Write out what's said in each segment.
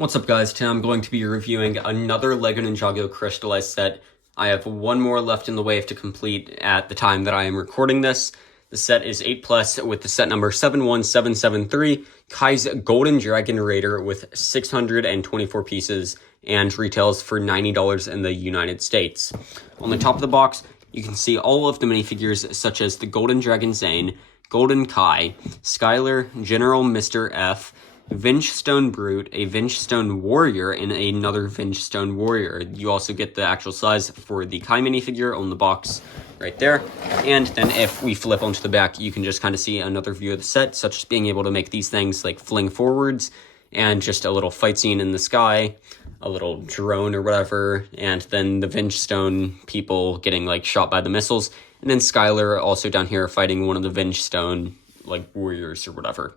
What's up guys, today I'm going to be reviewing another LEGO Ninjago crystallized set. I have one more left in the wave to complete at the time that I am recording this. The set is 8+ with the set number 71773, Kai's Golden Dragon Raider with 624 pieces and retails for $90 in the United States. On the top of the box, you can see all of the minifigures such as the Golden Dragon Zane, Golden Kai, Skylar, General Mr. F, Vengestone Brute, a Vengestone Warrior, and another Vengestone Warrior. You also get the actual size for the Kai minifigure on the box right there. And then if we flip onto the back, you can just kind of see another view of the set, such as being able to make these things like fling forwards, and just a little fight scene in the sky, a little drone or whatever, and then the Vengestone people getting like shot by the missiles, and then Skylar also down here fighting one of the Vengestone like warriors or whatever.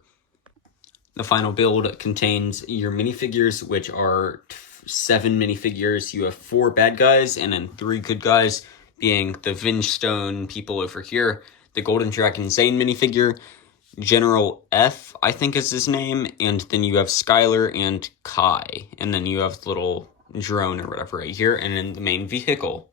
The final build contains your minifigures, which are 7 minifigures. You have 4 bad guys and then 3 good guys, being the Vengestone people over here, the Golden Dragon Zane minifigure, General F, I think is his name, and then you have Skylar and Kai, and then you have the little drone or whatever right here, and then the main vehicle.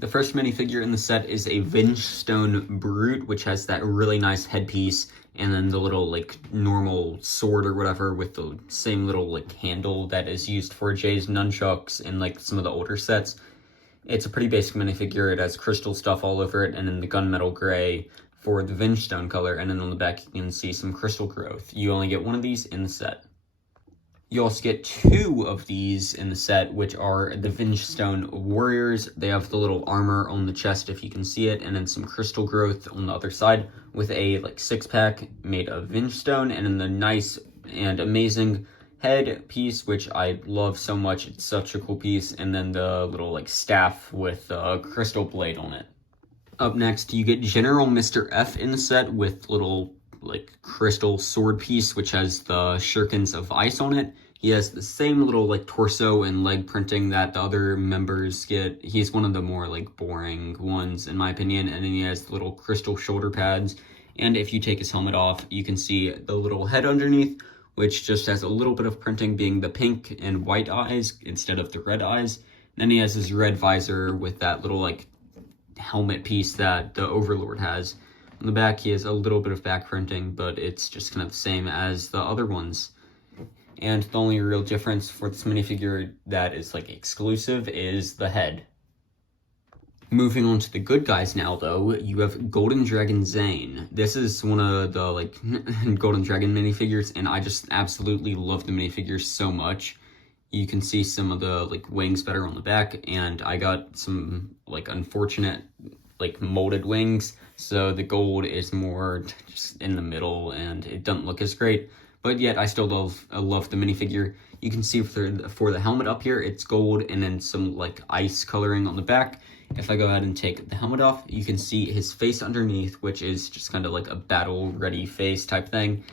The first minifigure in the set is a Vengestone Brute, which has that really nice headpiece, and then the little, like, normal sword or whatever with the same little, like, handle that is used for Jay's nunchucks in, like, some of the older sets. It's a pretty basic minifigure. It has crystal stuff all over it, and then the gunmetal gray for the Vengestone color, and then on the back you can see some crystal growth. You only get one of these in the set. You also get 2 of these in the set, which are the Vengestone Warriors. They have the little armor on the chest, if you can see it, and then some crystal growth on the other side with a like 6-pack made of Vengestone, and then the nice and amazing head piece, which I love so much. It's such a cool piece, and then the little like staff with a crystal blade on it. Up next, you get General Mr. F in the set with little like crystal sword piece, which has the shurikens of ice on it. He has the same little like torso and leg printing that the other members get. He's one of the more like boring ones in my opinion, and then he has little crystal shoulder pads, and if you take his helmet off, you can see the little head underneath, which just has a little bit of printing, being the pink and white eyes instead of the red eyes. And then he has his red visor with that little like helmet piece that the Overlord has. On the back, he has a little bit of back printing, but it's just kind of the same as the other ones. And the only real difference for this minifigure that is like exclusive is the head. Moving on to the good guys now, though, you have Golden Dragon Zane. This is one of the like Golden Dragon minifigures, and I just absolutely love the minifigures so much. You can see some of the like wings better on the back, and I got some like unfortunate like molded wings, so the gold is more just in the middle and it doesn't look as great, but yet I still love the minifigure. You can see for the helmet up here, it's gold and then some like ice coloring on the back. If I go ahead and take the helmet off, you can see his face underneath, which is just kind of like a battle ready face type thing.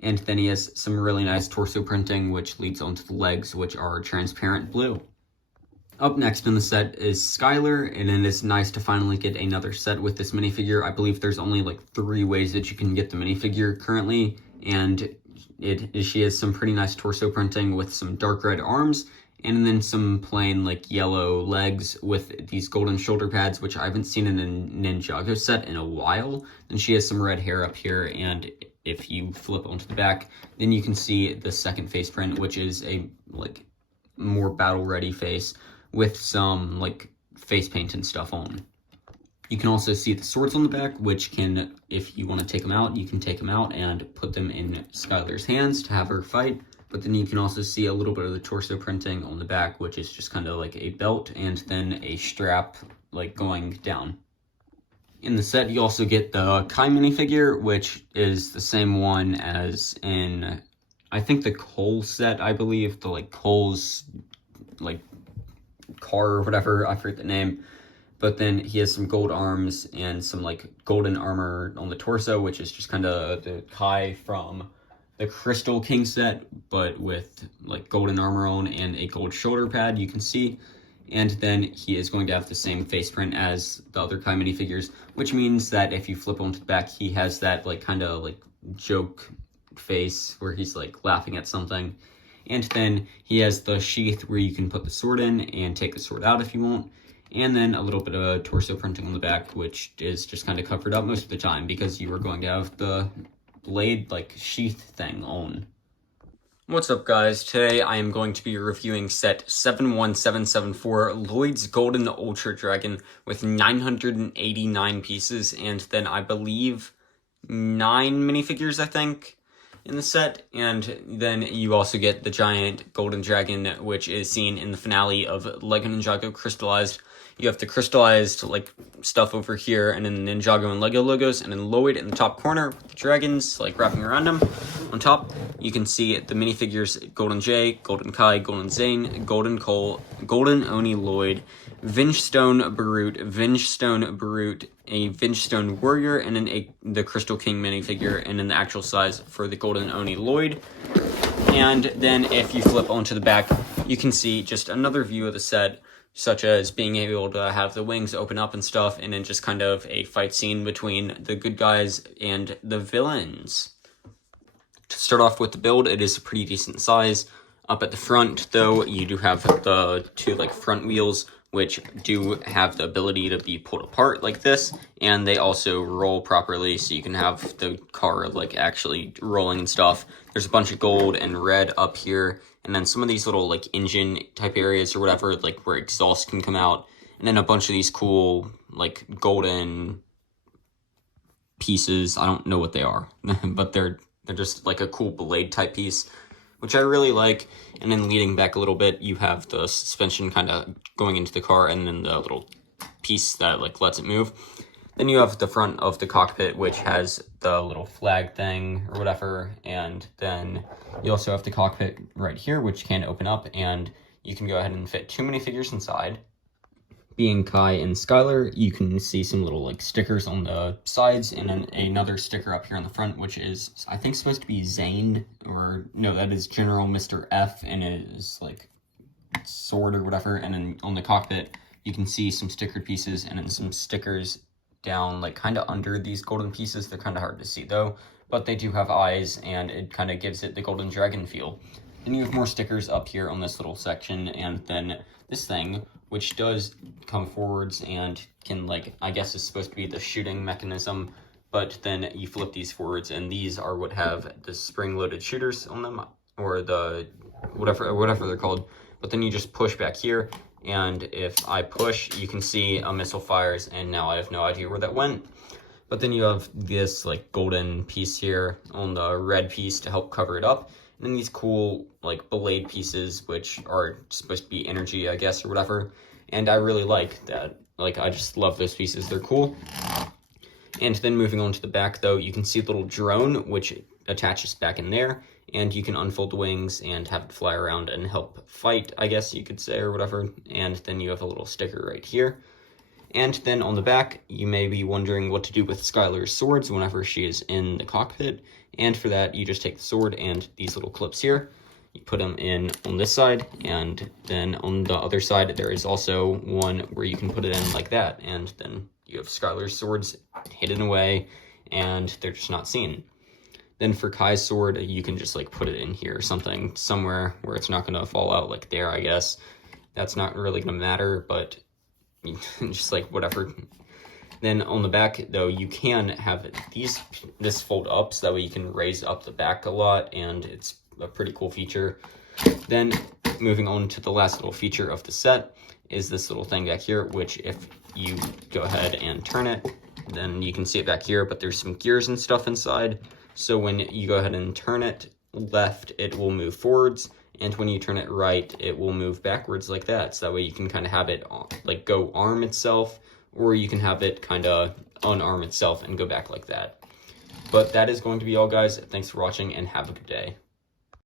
And then he has some really nice torso printing, which leads onto the legs, which are transparent blue. Up next in the set is Skylar, and it is nice to finally get another set with this minifigure. I believe there's only like 3 ways that you can get the minifigure currently, and she has some pretty nice torso printing with some dark red arms, and then some plain like yellow legs with these golden shoulder pads, which I haven't seen in a Ninjago set in a while. And she has some red hair up here, and if you flip onto the back, then you can see the second face print, which is a like more battle ready face with some like face paint and stuff on. You can also see the swords on the back, which can, if you want to take them out, you can take them out and put them in Skylar's hands to have her fight. But then you can also see a little bit of the torso printing on the back, which is just kind of like a belt and then a strap like going down. In the set, you also get the Kai minifigure, which is the same one as in, I think the Cole set, I believe, the like Cole's like car or whatever, I forget the name. But then he has some gold arms and some like golden armor on the torso, which is just kind of the Kai from the Crystal King set, but with like golden armor on and a gold shoulder pad, you can see. And then he is going to have the same face print as the other Kai minifigures, which means that if you flip onto the back, he has that like kind of like joke face where he's like laughing at something. And then he has the sheath where you can put the sword in and take the sword out if you want. And then a little bit of torso printing on the back, which is just kind of covered up most of the time because you are going to have the blade, like, sheath thing on. What's up, guys? Today I am going to be reviewing set 71774, Lloyd's Golden Ultra Dragon, with 989 pieces, and then I believe 9 minifigures, I think, in the set. And then you also get the giant golden dragon, which is seen in the finale of LEGO Ninjago Crystallized. You have the crystallized, like, stuff over here, and then Ninjago and LEGO logos, and then Lloyd in the top corner with the dragons, like, wrapping around him. On top, you can see the minifigures Golden Jay, Golden Kai, Golden Zane, Golden Cole, Golden Oni Lloyd, Vengestone Barut, a Vengestone Warrior, and then the Crystal King minifigure, and then the actual size for the Golden Oni Lloyd. And then if you flip onto the back, you can see just another view of the set, such as being able to have the wings open up and stuff, and then just kind of a fight scene between the good guys and the villains. To start off with the build, it is a pretty decent size. Up at the front, though, you do have the two, like, front wheels, which do have the ability to be pulled apart like this, and they also roll properly, so you can have the car, like, actually rolling and stuff. There's a bunch of gold and red up here, and then some of these little, like, engine type areas or whatever, like, where exhaust can come out, and then a bunch of these cool, like, golden pieces. I don't know what they are, but they're just, like, a cool blade type piece, which I really like. And then leading back a little bit, you have the suspension kind of going into the car, and then the little piece that, like, lets it move. Then you have the front of the cockpit, which has the little flag thing or whatever, and then you also have the cockpit right here, which can open up, and you can go ahead and fit 2 minifigures inside. Being Kai and Skylar, you can see some little, like, stickers on the sides, and then another sticker up here on the front, which is, I think, supposed to be Zane, or no, that is General Mr. F, and it is, like, sword or whatever. And then on the cockpit, you can see some stickered pieces, and then some stickers down, like, kind of under these golden pieces. They're kind of hard to see, though, but they do have eyes, and it kind of gives it the golden dragon feel. Then you have more stickers up here on this little section, and then this thing, which does come forwards and can, like, I guess is supposed to be the shooting mechanism, but then you flip these forwards, and these are what have the spring-loaded shooters on them, or the whatever they're called. But then you just push back here, and if I push, you can see a missile fires, and now I have no idea where that went. But then you have this, like, golden piece here on the red piece to help cover it up. And then these cool, like, blade pieces, which are supposed to be energy, I guess, or whatever. And I really like that. Like, I just love those pieces. They're cool. And then moving on to the back, though, you can see a little drone, which attaches back in there. And you can unfold the wings and have it fly around and help fight, I guess you could say, or whatever. And then you have a little sticker right here. And then on the back, you may be wondering what to do with Skylar's swords whenever she is in the cockpit. And for that, you just take the sword and these little clips here. You put them in on this side, and then on the other side, there is also one where you can put it in like that. And then you have Skylar's swords hidden away, and they're just not seen. Then for Kai's sword, you can just, like, put it in here or something, somewhere where it's not going to fall out, like there, I guess. That's not really going to matter, but just, like, whatever. Then on the back, though, you can have this fold up, so that way you can raise up the back a lot, and it's a pretty cool feature. Then moving on to the last little feature of the set is this little thing back here, which if you go ahead and turn it, then you can see it back here, but there's some gears and stuff inside. So when you go ahead and turn it left, it will move forwards, and when you turn it right, it will move backwards like that. So that way you can kind of have it, like, go arm itself, or you can have it kind of unarm itself and go back like that. But that is going to be all, guys. Thanks for watching, and have a good day.